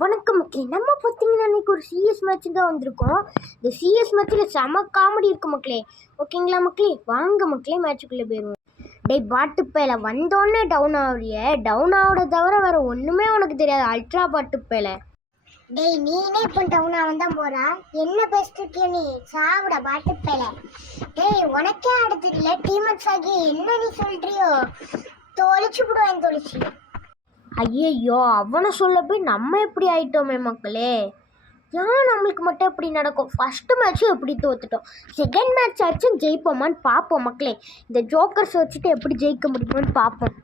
வணக்கம் மக்களே. நம்ம பார்த்தீங்கன்னா இன்றைக்கி ஒரு சிஎஸ் மேட்ச் தான் வந்திருக்கோம். இந்த சிஎஸ் மேட்ச்சில் செம காமெடி இருக்குது மக்களே. ஓகேங்களா மக்களே, வாங்க மக்களே மேட்சுக்குள்ளே போயிடுவோம். டேய் பாட்டுப்பேல வந்தோடனே டவுன் ஆகுறிய, டவுன் ஆகுறத தவிர வேறு ஒன்றுமே உனக்கு தெரியாது அல்ட்ரா பாட்டுப்பேல. டேய் நீனே இப்போ டவுன் ஆகன் தான் போறா, என்ன பேசிட்டு நீ சாவிட பாட்டுப்பேல. டேய் உனக்கே அடுத்து இல்லை டீமட்ஸ் ஆகி என்ன நீ சொல்றியோ, தொலைச்சு விடுவேன் தொலைச்சி. ஐயையோ, அவனை சொல்ல போய் நம்ம எப்படி ஆயிட்டோமே மக்களே. ஏன் நம்மளுக்கு மட்டும் எப்படி நடக்கும்? ஃபஸ்ட்டு மேட்ச்சும் எப்படி தோத்துட்டோம், செகண்ட் மேட்ச் ஆச்சும் ஜெயிப்போமான்னு பார்ப்போம் மக்களே. இந்த ஜோக்கர்ஸ் வச்சுட்டு எப்படி ஜெயிக்க முடியுமான்னு பார்ப்போம்.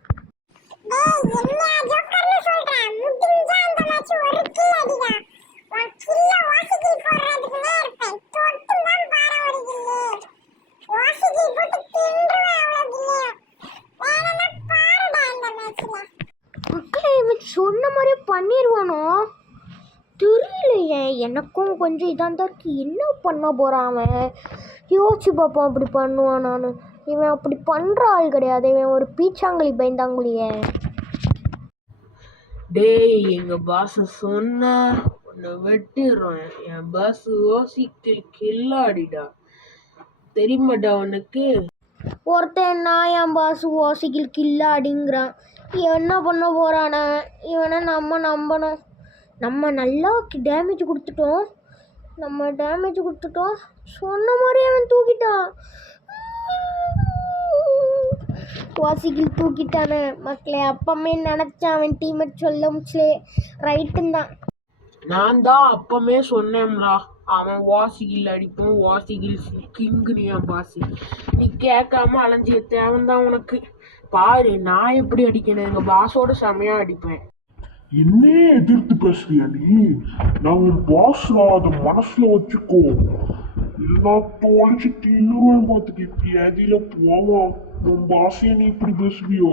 மக்களே சொன்ன மாதிரியே பண்ணிடுவானோ தெரியலையே. எனக்கும் கொஞ்சம் இதாக தான் இருக்குது, என்ன பண்ண போகிறான் அவன். யோசிச்சு பார்ப்போம் அப்படி பண்ணுவான். நான் இவன் அப்படி பண்ணுற ஆள் கிடையாது, இவன் ஒரு பீச்சாங்குழி பயந்தாங்குழியே. டேய் எங்க பாஸ் சொன்ன உன்னை வெட்டிடுறேன். என் பாஸ் ஓசிக்கு கில்லாடிடா, தெரியுமாடா உனக்கு? ஒருத்தன் நான் என் பாஸ் ஓசிக்கில் கில்லாடிங்கிறான். என்ன பண்ண போகிறான இவனை நம்ம நம்பணும். நம்ம நல்லா டேமேஜ் கொடுத்துட்டோம், சொன்ன மாதிரி அவன் தூக்கிட்டான். வாசிக்கில் தூக்கிட்டானே மக்களே. அப்பமே நினச்சான் அவன் டீமேட் சொல்ல முடிச்சே ரைட்டுன்னு தான். நான் தான் அப்பமே சொன்னேன்லா, அவன் வாசிகில் அடிப்போம், வாசிகில் கிங்கு என் பாஸ். நீ கேட்காம அலைஞ்சிய தேவன்தான் உனக்கு. பாரு நான் எப்படி அடிக்கணும், எங்க பாஸோட செமையா அடிப்பேன். என்னே எதிர்த்து பேசுறியா நீ? நான் ஒரு பாஸ், நான் அதை மனசுல வச்சுக்கோ. நான் தொலைச்சு தின்னுருவேன் பார்த்துக்கு. எதில போவான் உன் பாஸைய நீ இப்படி பேசுவியோ?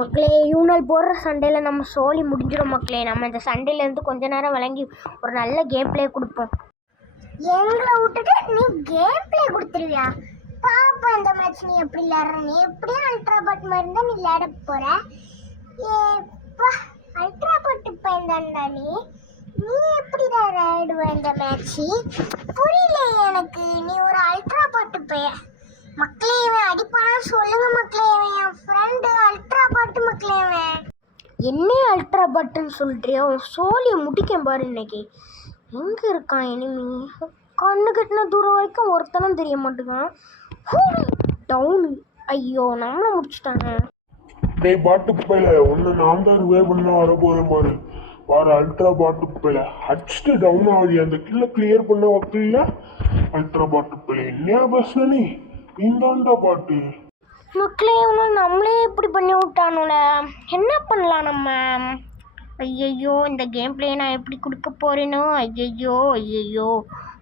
மக்களே இவனால் போடுற சண்டையில் நம்ம சோழி முடிஞ்சிடும் மக்களே. நம்ம இந்த சண்டையிலேருந்து கொஞ்ச நேரம் விளங்கி ஒரு நல்ல கேம் பிளே கொடுப்போம். எங்களை விட்டுட்டு நீ கேம் பிளே கொடுத்துருவியா? பாப்பா இந்த மேட்ச் நீ எப்படி விளையாடுற, நீ எப்படியே அல்ட்ரா பாட் மாதிரி தான் நீ விளையாட போற. ஏப்பா அல்ட்ரா பாட்டு பயந்தாண்டா நீ எப்படிடா விளையாடுவ இந்த மேட்ச்? புரியல எனக்கு. நீ ஒரு அல்ட்ரா பாட்டு பைய மக்களே. இவன் அடிப்பானா சொல்லுங்க மக்களே, இவன் என் ஃப்ரெண்டு அல்ட்ரா பாட்டு மக்களே. இவன் என்ன அல்ட்ரா பட்டுன்னு சொல்கிறியா? சோழியை முடிக்கேன் பாரு இன்னைக்கு. எங்கே இருக்கான் எனிமி? கண்ணு கட்டின தூரம் வரைக்கும் ஒருத்தனும் தெரிய மாட்டேங்கான். டவுனு, ஐயோ நம்மளை முடிச்சுட்டாங்க. டேய் பாட்டு பையில ஒன்னு நான் தான் ரிவே பண்ண வர போறேன் பாரு. பாரு அல்ட்ரா பாட்டு பையில அடிச்சுட்டு டவுன் ஆகி அந்த கில்ல கிளியர் பண்ண வக்கீல்ல. அல்ட்ரா பாட்டு பையில என்ன பேசுன நீ? இந்தாண்டா பாட்டு மக்களே ஒன்று நம்மளே இப்படி பண்ணி விட்டானுல, என்ன பண்ணலாம் நம்ம? ஐயையோ இந்த கேம் பிளே நான் எப்படி கொடுக்க போறேனோ. ஐயையோ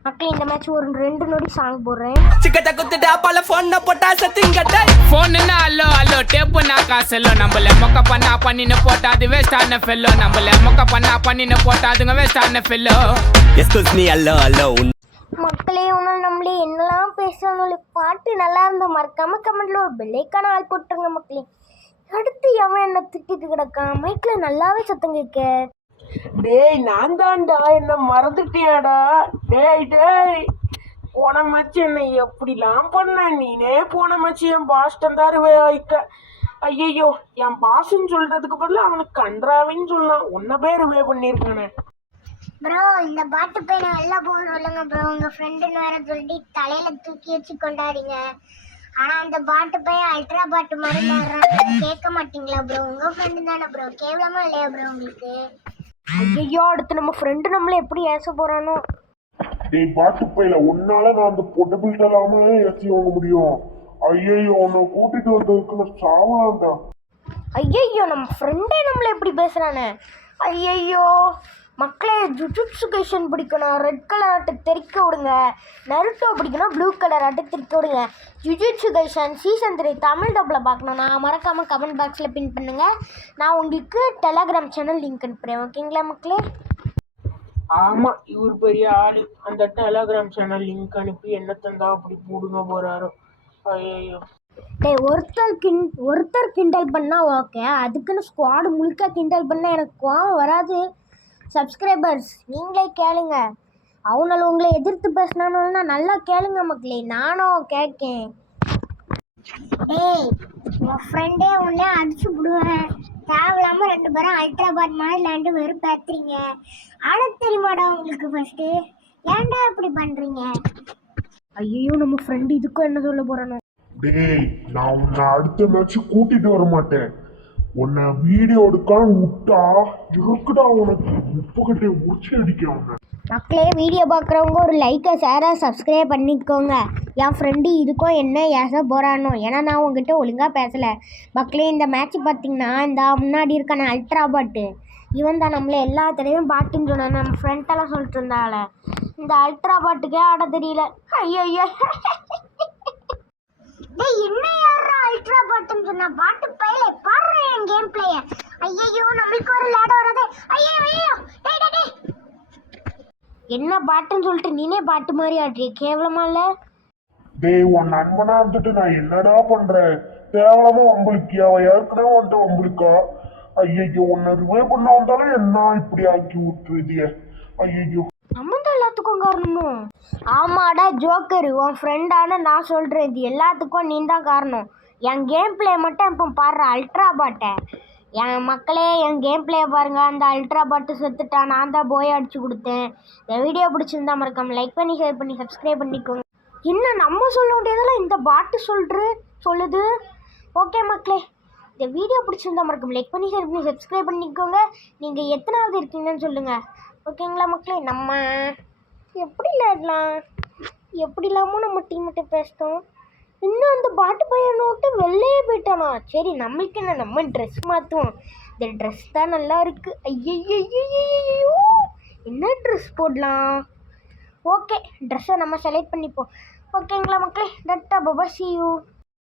மக்களே, இந்த மேட்ச் ஒரு 2 நொடி சாங் போடுறேன். சிக்கட்ட குத்துட்டா பல போன் போட்டா சத்திங்கட்ட போன்னா அல்லோ அல்லோ டேப்பு நான் காசல்லோ. நம்மள மொக்க பண்ணா பண்ணின்னு போட்டா அது வேஸ்டான ஃபெல்லோ. நம்மள மொக்க பண்ணா பண்ணின்னு போட்டா அதுங்க வேஸ்டான ஃபெல்லோ. எஸ்கூஸ் மீ அல்லோ அல்லோ. மக்களே ஒன்று நம்மளே என்னெல்லாம் பேசுறாங்களே. பாட்டு நல்லா இருந்தா மறக்காம கமெண்ட்ல ஒரு பெல்லைக்கான ஆள் போட்டுருங்க மக்களே. அடுத்து அவன் என்ன திட்டிட்டு கிடக்கான், மைக்ல நல்லாவே சத்தம் கேட்க. டேய் நான் தான்டா, என்ன மறந்துட்டியாடா? டேய் போன மச்சு என்னை எப்படிலாம் பண்ண நீனே? போன மச்சு என் பாஸ்டன் தான் ரிவே ஆயிட்ட. ஐயோ என் பாஸ்ன்னு சொல்றதுக்கு பதில் அவனுக்கு கன்றாவின்னு சொல்லலாம். உன்ன பேர் ரிவே பண்ணியிருக்கானே. ப்ரோ இந்த பாட்டு பையனை வெளில போக சொல்லுங்க ப்ரோ. உங்க ஃப்ரெண்டுன்னு வேற சொல்லி தலையில தூக்கி வச்சு கொண்டாடுங்க. ஆனா அந்த பாட்டு பையன் அல்ட்ரா பாட்டு மாதிரி கேட்க மாட்டீங்களா ப்ரோ? உங்க ஃப்ரெண்டு தானே ப்ரோ, கேவலமா இல்லையா ப்ரோ உங்களுக்கு? ஐயோ அடுத்து நம்ம ஃப்ரெண்டு நம்மள எப்படி ஏச போறானோ. டேய் பாட்டு பையில உன்னால நான் அந்த பொட்டபிள் தராம ஏற்றி வாங்க முடியும். ஐயோ உன்னை கூட்டிட்டு வந்ததுக்கு நான் சாவலாம்டா. ஐயையோ நம்ம ஃப்ரெண்டே நம்மள எப்படி பேசுறானே. ஐயையோ மக்களே, ஜுஜுட்சு கைஷன் பிடிக்கணும் ரெட் கலர் ஆட்டு தெறிக்க விடுங்க. நருட்டோ பிடிக்கணும் ப்ளூ கலர் ஆட்டு தெறிக்க விடுங்க. ஜுஜுட்சு கைஷன் சீசன் 3 தமிழ் டப்பில் பார்க்கணும். நான் மறக்காமல் கமெண்ட் பாக்ஸில் பின் பண்ணுங்கள். நான் உங்களுக்கு டெலகிராம் சேனல் லிங்க் அனுப்புகிறேன். ஓகேங்களா மக்களே? ஆமா இவர் பெரிய ஆளு, அந்த டெலகிராம் சேனல் லிங்க் அனுப்பி என்ன தந்தா அப்படி போடுங்க போறாரோ. ஐயோ டேய் ஒருத்தர் கிண்டல் பண்ணால் ஓகே, அதுக்குன்னு ஸ்குவாடு முழுக்க கிண்டல் பண்ணால் எனக்கு கோவம் வராது. சப்ஸ்கிரைபர்ஸ் நீங்களே கேளுங்க. அவங்கள உங்களை எதிர்த்து பேசினானுன்னா நல்லா கேளுங்க மக்களே, நானும் கேட்கேன். டேய் உன் ஃப்ரெண்டே உன்னை அடிச்சு விடுவேன். தேவையில்லாம 2 பேரும் அல்ட்ரா பாட் மாதிரி விளையாண்டு வெறுப்பேத்துறீங்க. ஆட தெரியுமாடா உங்களுக்கு ஃபர்ஸ்ட்? ஏன்டா இப்படி பண்றீங்க? ஐயோ நம்ம ஃப்ரெண்டு இதுக்கும் என்ன சொல்ல போறானோ. டேய் நான் உன்னை அடுத்த மேட்ச் கூட்டிட்டு வர மாட்டேன். உன்னை வீடியோ எடுக்காம விட்டா இருக்குடா உனக்கு உப்புக்கிட்டே உரிச்சு அடிக்க உன்னை. மக்களே வீடியோ பார்க்குறவங்க ஒரு லைக்கை ஷேரை சப்ஸ்கிரைப் பண்ணிக்கோங்க. என் ஃப்ரெண்டு இதுக்கும் என்ன ஏச போகிறானோ, ஏன்னா நான் உங்ககிட்ட ஒழுங்காக பேசலை. மக்களே இந்த மேட்ச் பார்த்தீங்கன்னா இந்த முன்னாடி இருக்கான அல்ட்ரா பாட்டு இவன் தான் நம்மளை எல்லா தடவையும் பாட்டுன்னு சொன்னான். நம்ம ஃப்ரெண்டெல்லாம் சொல்லிட்டு இருந்தால இந்த அல்ட்ரா பாட்டுக்கே ஆட தெரியல. ஐயோ டேய் என்ன யாரா அல்ட்ரா பாட்னு சொன்னா? பாட்டு பையில பாரு என் கேம் பிளேய. ஐயோ நமக்கு ஒரு லாட வரதே. ஐயோ டேய் டேய் டேய் என்ன பாட்டுன்னு சொல்லிட்டு நீனே பாட்டு மாதிரி ஆடுறிய, கேவலமா இல்லை? டேய் உன் நண்பனா இருந்துட்டு நான் என்னடா பண்றேன்? தேவலாம உங்களுக்கு அவன் ஏற்கனவே வந்துட்டு உங்களுக்கா? ஐயோ உன்னை ரிவைவ் பண்ண வந்தாலும் என்ன இப்படி ஆக்கி விட்டுருதிய? ஐயோ நம்ம தான் எல்லாத்துக்கும் காரணமும். ஆமாடா ஜோக்கர், உன் ஃப்ரெண்டான நான் சொல்கிறேன், இது எல்லாத்துக்கும் நீ தான் காரணம். என் கேம் பிளே மட்டும் இப்போ பாடுற அல்ட்ரா பாட்டை. என் மக்களே என் கேம் பிளே பாருங்கள். அந்த அல்ட்ரா பாட்டு செத்துட்டான், நான் தான் போய் அடிச்சு கொடுத்தேன். இந்த வீடியோ பிடிச்சிருந்தா மறக்காம லைக் பண்ணி ஷேர் பண்ணி சப்ஸ்கிரைப் பண்ணிக்கோங்க. என்ன நம்ம சொல்ல வேண்டியதெல்லாம் இந்த பாட்டு சொல்லுது. ஓகே மக்களே, இந்த வீடியோ பிடிச்சிருந்தா மறக்காம லைக் பண்ணி ஷேர் பண்ணி சப்ஸ்கிரைப் பண்ணிக்கோங்க. நீங்கள் எத்தனாவது இருக்கீங்கன்னு சொல்லுங்கள். ஓகேங்களா மக்களே, நம்ம எப்படி விளையாடலாம், எப்படி இல்லாமல் நம்ம டீம்கிட்ட பேசிட்டோம். இன்னும் அந்த பாட்டு பையனை விட்டு வெளியே போயிட்டானா? சரி நம்மளுக்கு என்ன, நம்ம ட்ரெஸ் மாற்றுவோம். இந்த ட்ரெஸ் தான் நல்லா இருக்குது. ஐயோ என்ன ட்ரெஸ் போடலாம்? ஓகே ட்ரெஸ்ஸை நம்ம செலக்ட் பண்ணிப்போம். ஓகேங்களா மக்களே, டட்டா பாபா, see you.